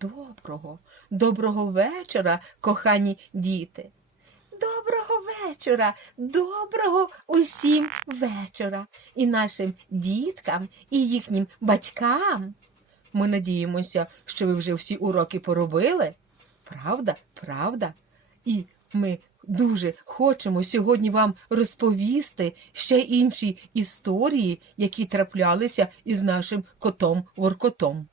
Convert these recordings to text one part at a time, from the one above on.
Доброго, доброго вечора, кохані діти. Доброго вечора, доброго усім вечора і нашим діткам, і їхнім батькам. Ми надіємося, що ви вже всі уроки поробили. Правда, правда. І ми дуже хочемо сьогодні вам розповісти ще інші історії, які траплялися із нашим котом Воркотом.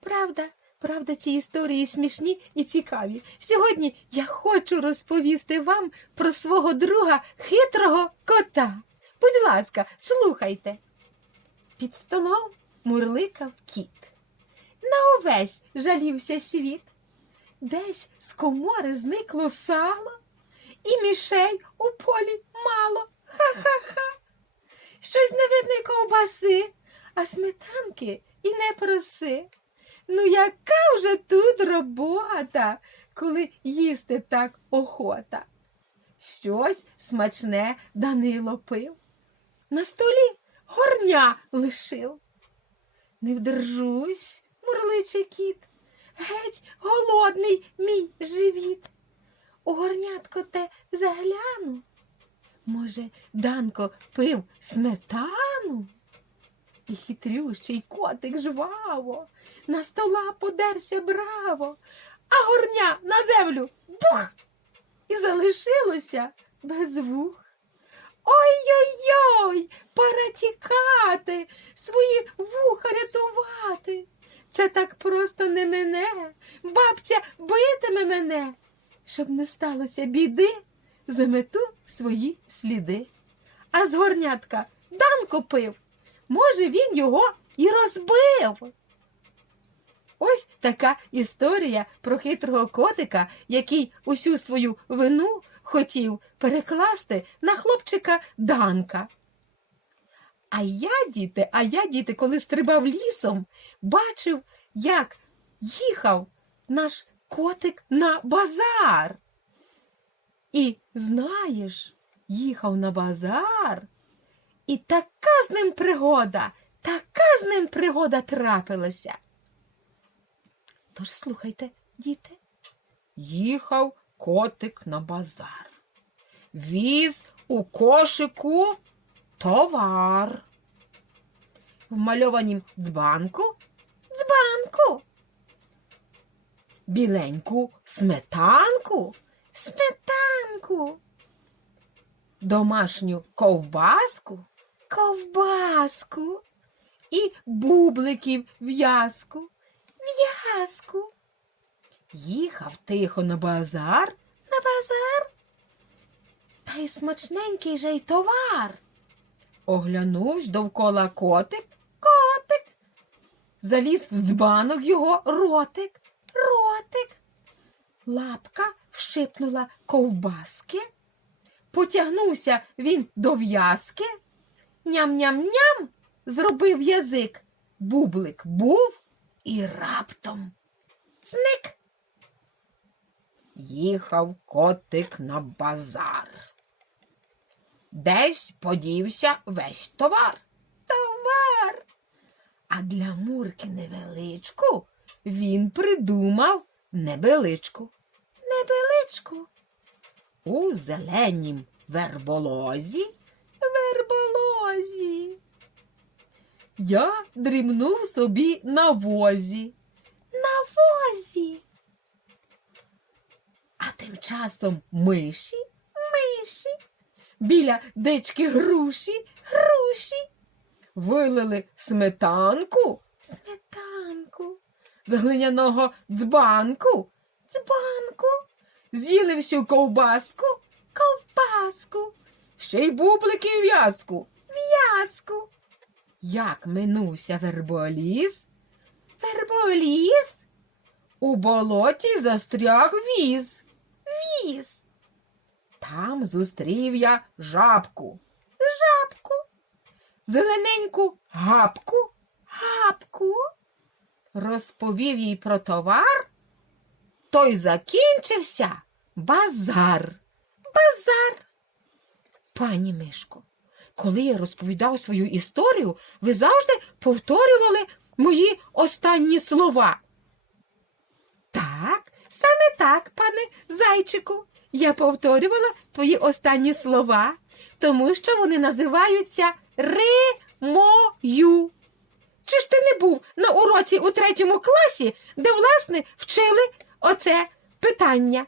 Правда, правда, ці історії смішні і цікаві. Сьогодні я хочу розповісти вам про свого друга хитрого кота. Будь ласка, слухайте. Під столом мурликав кіт. На увесь жалівся світ. Десь з комори зникло сало, і мішей у полі мало. Ха-ха-ха. Щось не видно ковбаси, а сметанки і не проси. Ну, яка вже тут робота, коли їсти так охота? Щось смачне Данило пив. На столі горня лишив. Не вдержусь, мурличе кіт, геть голодний мій живіт. У горнятко те загляну. Може, Данко пив сметану? І хитрющий котик жваво, на стола подерся браво, а горня на землю бух! І залишилося без вух. Ой-ой-ой, пора тікати, свої вуха рятувати. Це так просто не мене, бабця битиме мене. Щоб не сталося біди, замету свої сліди. А з горнятка Данко пив, може, він його і розбив. Ось така історія про хитрого котика, який усю свою вину хотів перекласти на хлопчика Данка. А я, діти, а я, діти, коли стрибав лісом, бачив, як їхав наш котик на базар. І знаєш, їхав на базар, і така з ним пригода, така з ним пригода трапилася. Тож слухайте, діти. Їхав котик на базар. Віз у кошику товар. В мальованім дзбанку дзбанку. Біленьку сметанку сметанку. Домашню ковбаску ковбаску і бубликів в'язку в'язку. Їхав тихо на базар, на базар, та й смачненький же й товар. Оглянувсь довкола котик, котик. Заліз в дзбанок його ротик, ротик. Лапка вщипнула ковбаски. Потягнувся він до в'язки. Ням-ням-ням зробив язик. Бублик був і раптом зник. Їхав котик на базар. Десь подівся весь товар. Товар. А для Мурки невеличку він придумав небеличку. Небеличку. У зеленім верболозі, верболозі. Я дрімнув собі на возі. На возі. А тим часом миші, миші, біля дечки груші, груші, вилили сметанку, сметанку, з глиняного дзбанку, дзбанку, з'їли всю ковбаску, ковбаску, ще й бублики і в'язку, в'язку. Як минувся верболіс? Верболіс? У болоті застряг віз. Віз. Там зустрів я жабку. Жабку. Зелененьку гапку. Гапку. Розповів їй про товар. Той закінчився базар. Базар. Пані Мишко, коли я розповідав свою історію, ви завжди повторювали мої останні слова. Так, саме так, пане зайчику. Я повторювала твої останні слова, тому що вони називаються римою. Чи ж ти не був на уроці у третьому класі, де, власне, вчили оце питання?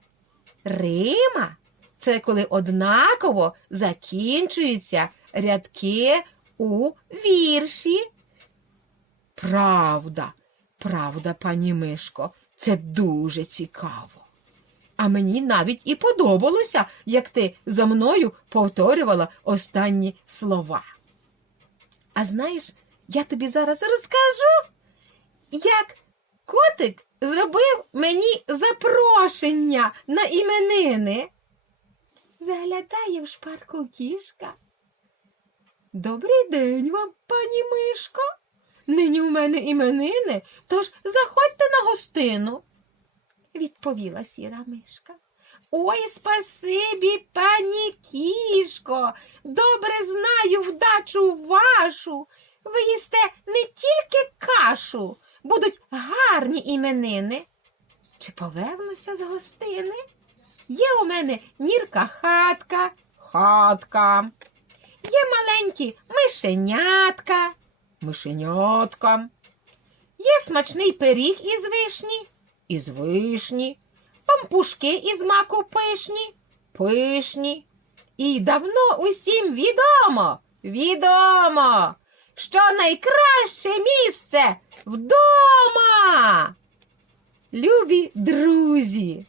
Рима це коли однаково закінчуються рядки у вірші. Правда, правда, пані Мишко, це дуже цікаво. А мені навіть і подобалося, як ти за мною повторювала останні слова. А знаєш, я тобі зараз розкажу, як котик зробив мені запрошення на іменини. Заглядає в шпарку кішка. Добрий день вам, пані Мишко. Нині у мене іменини, тож заходьте на гостину, відповіла сіра мишка. Ой, спасибі, пані кішко. Добре знаю вдачу вашу. Ви їсте не тільки кашу, будуть гарні іменини. Чи повернуся з гостини? Є у мене нірка хатка, хатка. Є маленькі мишенятка, мишенятка. Є смачний пиріг із вишні, із вишні, пампушки із маку пишні, пишні. І давно усім відомо, відомо, що найкраще місце вдома. Любі друзі.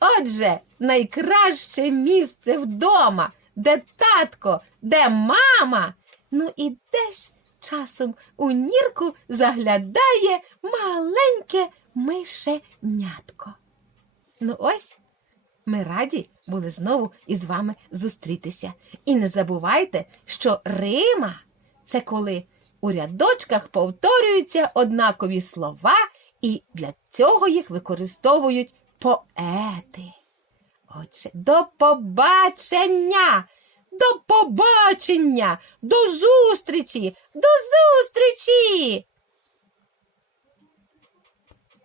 Отже, найкраще місце вдома, де татко, де мама. Ну і десь часом у нірку заглядає маленьке мишенятко. Ну ось, ми раді були знову із вами зустрітися. І не забувайте, що Рима це коли у рядочках повторюються однакові слова, і для цього їх використовують поети. Отже, до побачення, до побачення, до зустрічі, до зустрічі!